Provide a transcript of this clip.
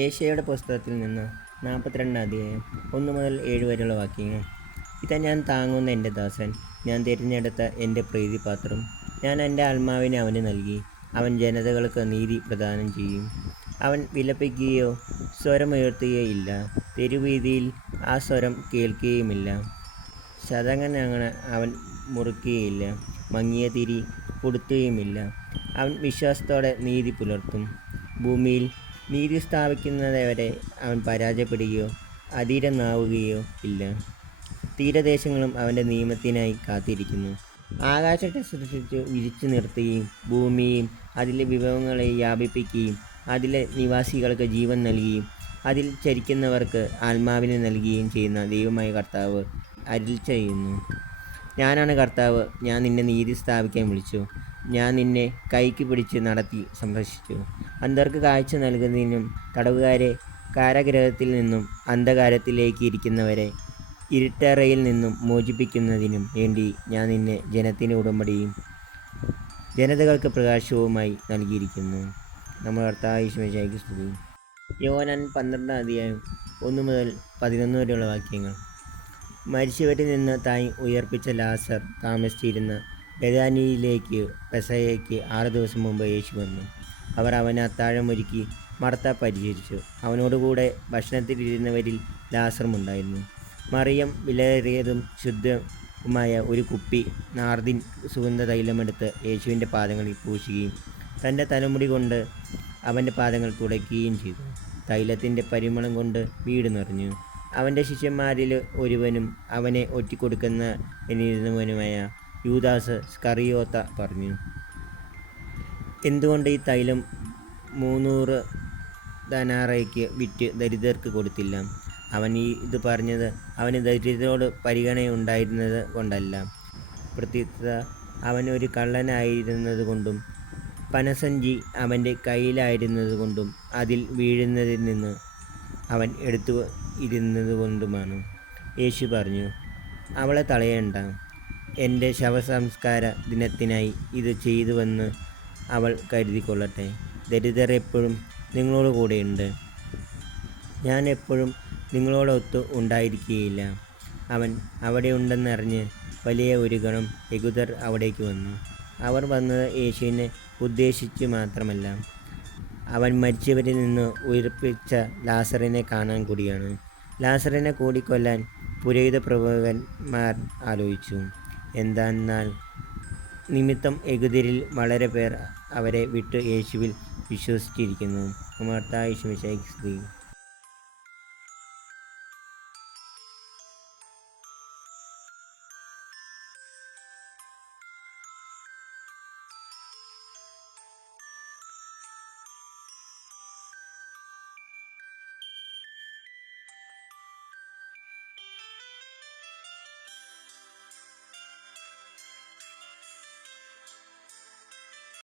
ഏശയുടെ പുസ്തകത്തിൽ നിന്ന് 42 അധ്യായം 1 മുതൽ 7 വരെയുള്ള വാക്യങ്ങൾ. ഇതാ ഞാൻ താങ്ങുന്ന എൻ്റെ ദാസൻ, ഞാൻ തിരഞ്ഞെടുത്ത എൻ്റെ പ്രീതിപാത്രം. ഞാൻ എൻ്റെ ആത്മാവിനെ അവന് നൽകി. അവൻ ജനതകൾക്ക് നീതി പ്രദാനം ചെയ്യും. അവൻ വിലപിക്കുകയോ സ്വരമുയർത്തുകയില്ല. തെരുവീതിയിൽ ആ സ്വരം കേൾക്കുകയുമില്ല. ശതകങ്ങൾ അവൻ മുറിക്കുകയില്ല, മങ്ങിയ തിരി കൊടുത്തുകയുമില്ല. അവൻ വിശ്വാസത്തോടെ നീതി പുലർത്തും. ഭൂമിയിൽ നീതി സ്ഥാപിക്കുന്നതുവരെ അവൻ പരാജയപ്പെടുകയോ അധീരനാവുകയോ ഇല്ല. തീരദേശങ്ങളും അവൻ്റെ നിയമത്തിനായി കാത്തിരിക്കുന്നു. ആകാശത്തെ സൃഷ്ടിച്ചു വിരിച്ചു നിർത്തുകയും ഭൂമിയെയും അതിലെ വിഭവങ്ങളെ വ്യാപിപ്പിക്കുകയും അതിലെ നിവാസികൾക്ക് ജീവൻ നൽകുകയും അതിൽ ചരിക്കുന്നവർക്ക് ആത്മാവിനെ നൽകുകയും ചെയ്യുന്ന ദൈവമായ കർത്താവ് അരുൾ ചെയ്യുന്നു. ഞാനാണ് കർത്താവ്, ഞാൻ നിന്നെ നീതി സ്ഥാപിക്കാൻ വിളിച്ചു. ഞാൻ നിന്നെ കൈക്ക് പിടിച്ച് നടത്തി സംരക്ഷിച്ചു. അന്ധർക്ക് കാഴ്ച നൽകുന്നതിനും തടവുകാരെ കാരാഗൃഹത്തിൽ നിന്നും അന്ധകാരത്തിലേക്ക് ഇരിക്കുന്നവരെ ഇരുട്ടറയിൽ നിന്നും മോചിപ്പിക്കുന്നതിനും വേണ്ടി ഞാൻ നിന്നെ ജനത്തിന് ഉടമ്പടിയും ജനതകൾക്ക് പ്രകാശവുമായി നൽകിയിരിക്കുന്നു. നമ്മുടെ കർത്താവായ യേശുവിന്റെ സ്തുതി. യോഹന്നാൻ 12 അധ്യായം 1 മുതൽ 11 വരെയുള്ള വാക്യങ്ങൾ. മരിച്ചവരിൽ നിന്ന് താൻ ഉയർപ്പിച്ച ലാസർ താമസിച്ചിരുന്ന ബെഥാനിയയിലേക്ക് പെസഹയ്ക്ക് 6 ദിവസം മുമ്പ് യേശു വന്നു. അവർ അവന് അത്താഴം ഒരുക്കി മർത്ത പരിചരിച്ചു. അവനോടുകൂടെ ഭക്ഷണത്തിലിരുന്നവരിൽ ലാസറുമുണ്ടായിരുന്നു. മറിയം വിലയേറിയതും ശുദ്ധവുമായ ഒരു കുപ്പി നാർദിൻ സുഗന്ധ തൈലമെടുത്ത് യേശുവിൻ്റെ പാദങ്ങളിൽ പൂശുകയും തൻ്റെ തലമുടി കൊണ്ട് അവൻ്റെ പാദങ്ങൾ തുടയ്ക്കുകയും ചെയ്തു. തൈലത്തിൻ്റെ പരിമളം കൊണ്ട് വീട് നിറഞ്ഞു. അവൻ്റെ ശിഷ്യന്മാരിൽ ഒരുവനും അവനെ ഒറ്റിക്കൊടുക്കുന്ന എന്നിരുന്നവനുമായ യൂദാസ് സ്കറിയോത്ത പറഞ്ഞു, എന്തുകൊണ്ട് ഈ തൈലം 300 ധനാറയ്ക്ക് വിറ്റ് ദരിദ്രർക്ക് കൊടുത്തില്ല? അവൻ ഇത് പറഞ്ഞത് അവന് ദരിദ്രരോട് പരിഗണനയുണ്ടായിരുന്നത് കൊണ്ടല്ല, പ്രത്യുത അവൻ ഒരു കള്ളനായിരുന്നത് കൊണ്ടും പണസഞ്ചി അവൻ്റെ കയ്യിലായിരുന്നത് കൊണ്ടും അതിൽ വീഴുന്നതിൽ നിന്ന് അവൻ എടുത്തു ഇരുന്നത് കൊണ്ടുമാണ്. യേശു പറഞ്ഞു, അവളെ തടയേണ്ട. എൻ്റെ ശവസംസ്കാര ദിനത്തിനായി ഇത് ചെയ്തുവെന്ന് അവൾ കരുതിക്കൊള്ളട്ടെ. ദരിദ്രർ എപ്പോഴും നിങ്ങളോട് കൂടെയുണ്ട്, ഞാൻ എപ്പോഴും നിങ്ങളോടൊത്ത് ഉണ്ടായിരിക്കുകയില്ല. അവൻ അവിടെ ഉണ്ടെന്നറിഞ്ഞ് വലിയ ഒരു ഗണം യഹൂദർ അവിടേക്ക് വന്നു. അവർ വന്നത് യേശുവിനെ ഉദ്ദേശിച്ച് മാത്രമല്ല, അവൻ മരിച്ചവരിൽ നിന്ന് ഉയർപ്പിച്ച ലാസറിനെ കാണാൻ കൂടിയാണ്. ലാസറിനെ കൂടിക്കൊല്ലാൻ പുരോഹിത പ്രഭുക്കന്മാർ ആലോചിച്ചു. എന്തെന്നാൽ നിമിത്തം യഹൂദരിൽ വളരെ പേർ അവരെ വിട്ട് യേശുവിൽ വിശ്വസിച്ചിരിക്കുന്നു. കർത്താവായ യേശുവിന്റെ സ്തുതി.